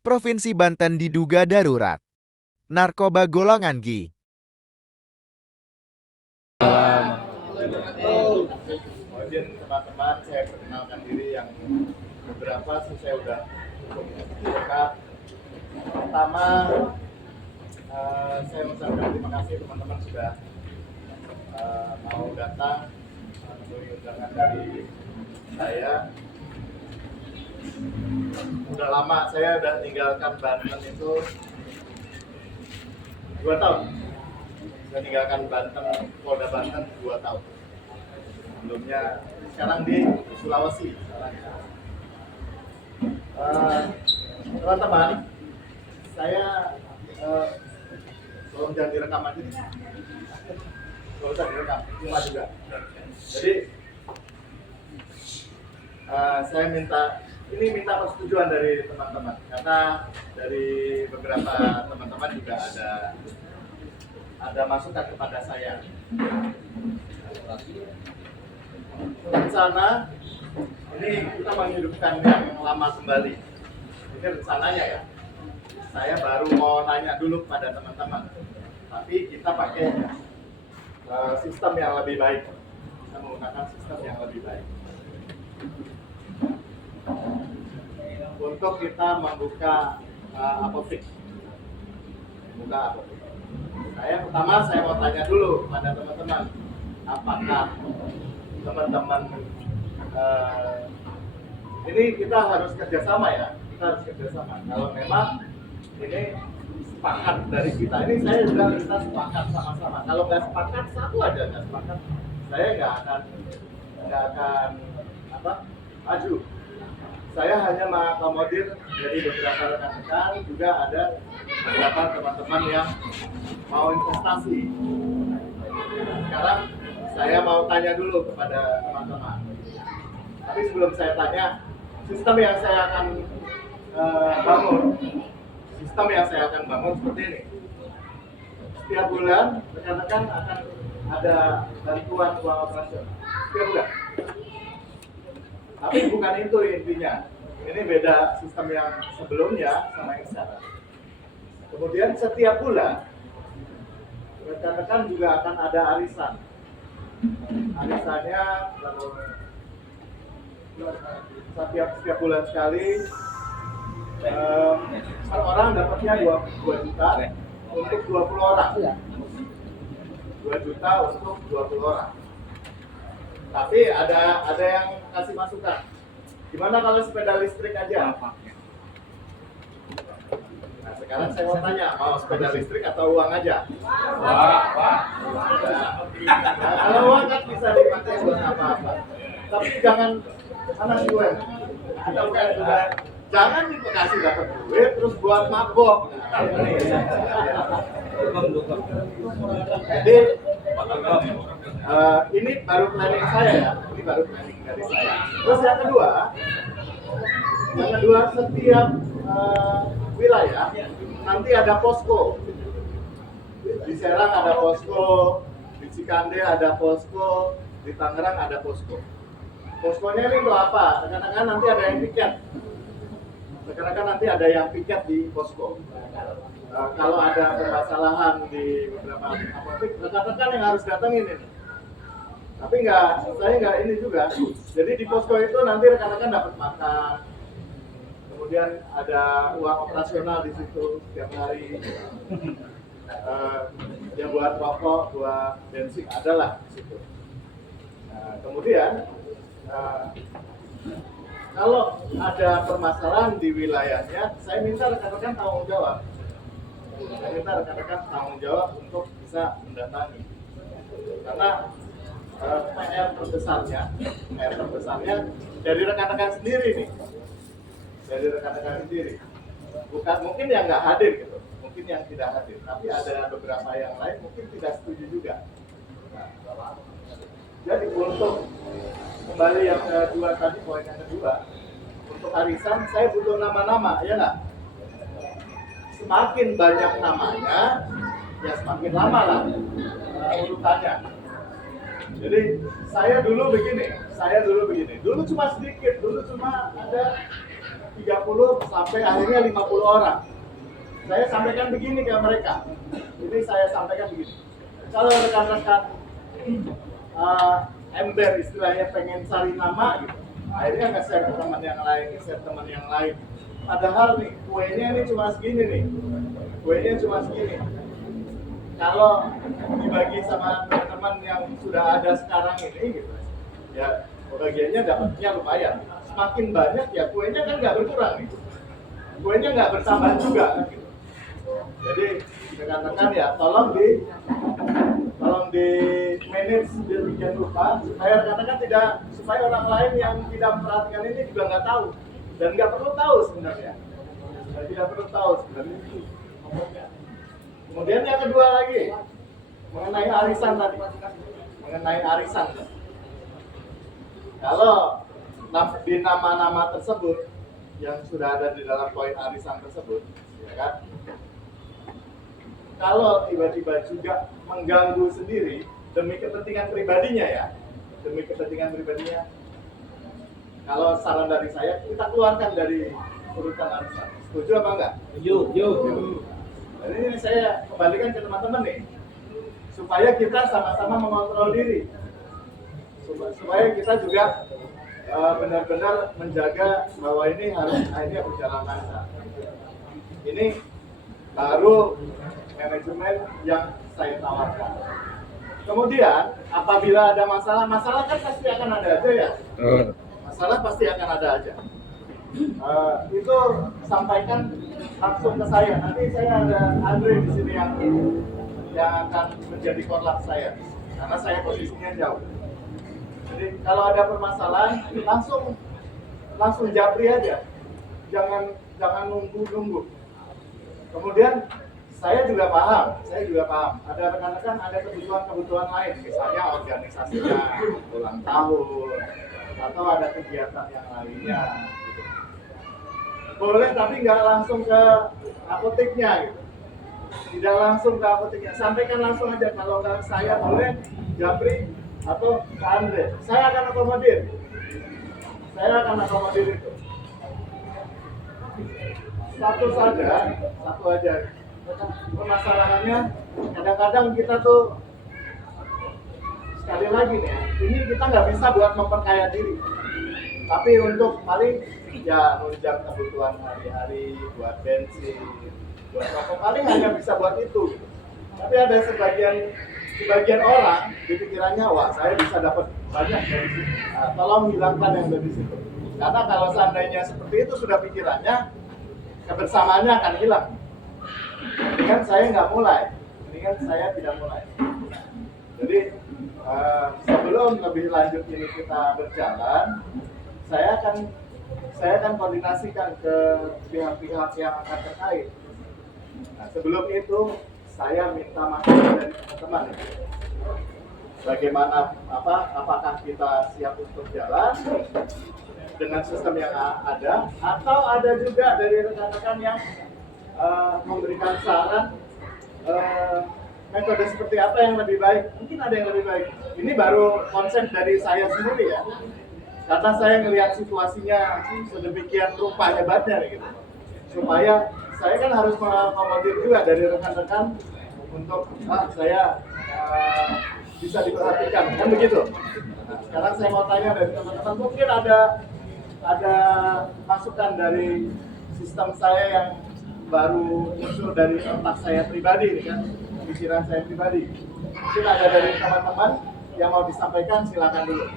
Provinsi Banten diduga darurat. Narkoba golongan G. Kemudian teman-teman, saya perkenalkan diri yang beberapa sih saya udah cukup dekat. Pertama, saya mengucapkan terima kasih teman-teman sudah mau datang memenuhi undangan dari saya. Udah lama saya udah tinggalkan Banten itu 2 tahun. Saya tinggalkan Banten, Polda Banten 2 tahun. Sebelumnya sekarang di Sulawesi. Teman-teman, saya tolong jangan direkam aja nih. Kalau usah direkam, cuma juga. Jadi saya minta persetujuan dari teman-teman karena dari beberapa teman-teman juga ada masukan kepada saya. Rencana ini kita menghidupkan yang lama kembali. Ini rencananya ya. Saya baru mau nanya dulu pada teman-teman. Tapi kita pakai sistem yang lebih baik. Kita menggunakan sistem yang lebih baik. Untuk kita membuka apotek. Buka apotek. Pertama saya mau tanya dulu pada teman-teman. Apakah teman-teman ini kita harus kerjasama ya, kita harus kerjasama. Kalau memang ini sepakat dari kita, ini saya juga kita sepakat sama-sama. Kalau nggak sepakat, satu aja nggak sepakat, saya nggak akan maju. Saya hanya mengakomodir dari beberapa rekan-rekan, juga ada beberapa teman-teman yang mau investasi. Sekarang saya mau tanya dulu kepada teman-teman. Tapi sebelum saya tanya, sistem yang saya akan bangun seperti ini. Setiap bulan rekan-rekan akan ada bantuan uang operasional. Setiap bulan. Tapi bukan itu intinya. Ini beda sistem yang sebelumnya sama yang sekarang. Kemudian setiap bulan rekan-rekan juga akan ada arisan. Arisannya setiap bulan sekali per orang dapatnya 2 juta untuk 20 orang. 2 juta untuk 20 orang. Tapi ada yang kasih masukan. Gimana kalau sepeda listrik aja? Nah, sekarang saya mau tanya, mau sepeda listrik atau uang aja? Kalau uang kan bisa dipakai buat apa-apa. Tapi jangan gue. Kita bukan juga jangan dikasih dapat duit terus buat mabok. Jadi ini baru planning saya ya. Ini baru planning dari saya. Terus yang kedua setiap wilayah nanti ada posko. Di Serang ada posko, di Cikande ada posko, di Tangerang ada posko. Poskonya ini untuk apa? Rekan-rekan nanti ada yang piket. Rekan-rekan nanti ada yang piket di posko. Kalau ada permasalahan di beberapa apotek, rekan-rekan yang harus datangin ini. Tapi saya nggak ini juga. Jadi di posko itu nanti rekan-rekan dapat makan. Kemudian ada uang operasional di situ setiap hari. Ya buat rokok, buat bensin adalah di situ. Kemudian kalau ada permasalahan di wilayahnya, saya minta rekan-rekan tanggung jawab. Saya minta rekan-rekan tanggung jawab untuk bisa mendatangi. Karena PR terbesarnya dari rekan-rekan sendiri nih. Dari rekan-rekan sendiri. Bukan mungkin yang nggak hadir gitu, mungkin yang tidak hadir. Tapi ada beberapa yang lain mungkin tidak setuju juga. Jadi untuk kembali yang kedua tadi, poin yang kedua, untuk arisan saya butuh nama-nama, ya nggak? Semakin banyak namanya, ya semakin lama lah urutannya. Jadi saya dulu begini, dulu cuma sedikit, dulu cuma ada 30 sampai akhirnya 50 orang. Saya sampaikan begini ke mereka. Ini saya sampaikan begini. Kalau rekan-rekan ember istilahnya pengen cari nama gitu, akhirnya nge-share ke teman yang lain, nge-share teman yang lain. Padahal nih, kuenya ini cuma segini nih. Kuenya cuma segini. Kalau dibagi sama teman-teman yang sudah ada sekarang ini gitu, ya bagiannya dapatnya lumayan. Semakin banyak ya kuenya kan nggak berkurang nih. Kuenya nggak bertambah juga kan gitu. Jadi rekan-rekan ya tolong di manage demikian rupa supaya rekan-rekan tidak, supaya orang lain yang tidak memperhatikan ini juga nggak tahu dan nggak perlu tahu sebenarnya. Dan tidak perlu tahu sebenarnya. Kemudian yang kedua lagi mengenai arisan tadi, mengenai arisan. Kalau di nama-nama tersebut yang sudah ada di dalam poin arisan tersebut, ya kan? Kalau tiba-tiba juga mengganggu sendiri demi kepentingan pribadinya ya, demi kepentingan pribadinya. Kalau saran dari saya, kita keluarkan dari urutan arisan. Setuju apa enggak? Setuju. Dan ini saya kembalikan ke teman-teman nih, supaya kita sama-sama mengontrol diri, supaya kita juga benar-benar menjaga bahwa ini harus akhirnya berjalan lancar. Ini baru manajemen yang saya tawarkan. Kemudian apabila ada masalah kan pasti akan ada aja ya. Masalah pasti akan ada aja. Itu sampaikan langsung ke saya. Nanti saya ada Andre di sini yang akan menjadi korlap saya, karena saya posisinya jauh. Jadi kalau ada permasalahan langsung japri aja, jangan nunggu. Kemudian saya juga paham. Ada rekan-rekan ada kebutuhan lain, misalnya organisasinya ulang tahun atau ada kegiatan yang lainnya. Gitu. Boleh, tapi nggak langsung ke apoteknya gitu. Tidak langsung ke apoteknya, sampaikan langsung aja. Kalau nggak saya boleh japri atau ke Andre. Saya akan akomodir itu. Satu aja. Permasalahannya kadang-kadang kita tuh, sekali lagi nih, ini kita nggak bisa buat memperkaya diri, tapi untuk paling ya nunjang kebutuhan hari-hari, buat bensin, buat rokok, paling hanya bisa buat itu. Tapi ada sebagian orang di pikirannya, wah saya bisa dapat banyak dari situ. Nah, tolong hilangkan yang dari situ. Karena kalau seandainya seperti itu sudah pikirannya, kebersamaannya akan hilang. Mendingan saya nggak mulai, mendingan saya tidak mulai. Jadi sebelum lebih lanjut ini kita berjalan, saya akan koordinasikan ke pihak-pihak yang akan terkait. Nah, sebelum itu saya minta masukan dari teman-teman. Bagaimana apakah kita siap untuk jalan dengan sistem yang ada, atau ada juga dari rekan-rekan yang memberikan saran metode seperti apa yang lebih baik. Mungkin ada yang lebih baik. Ini baru konsep dari saya sendiri ya, karena saya melihat situasinya sedemikian rupa hebatnya gitu. Supaya saya kan harus mengakomodir juga dari rekan-rekan untuk saya bisa diperhatikan, kan begitu. Nah, sekarang saya mau tanya dari teman-teman, mungkin ada masukan dari sistem saya yang baru muncul dari otak saya pribadi, kan, pikiran saya pribadi. Mungkin ada dari teman-teman yang mau disampaikan, silakan dulu.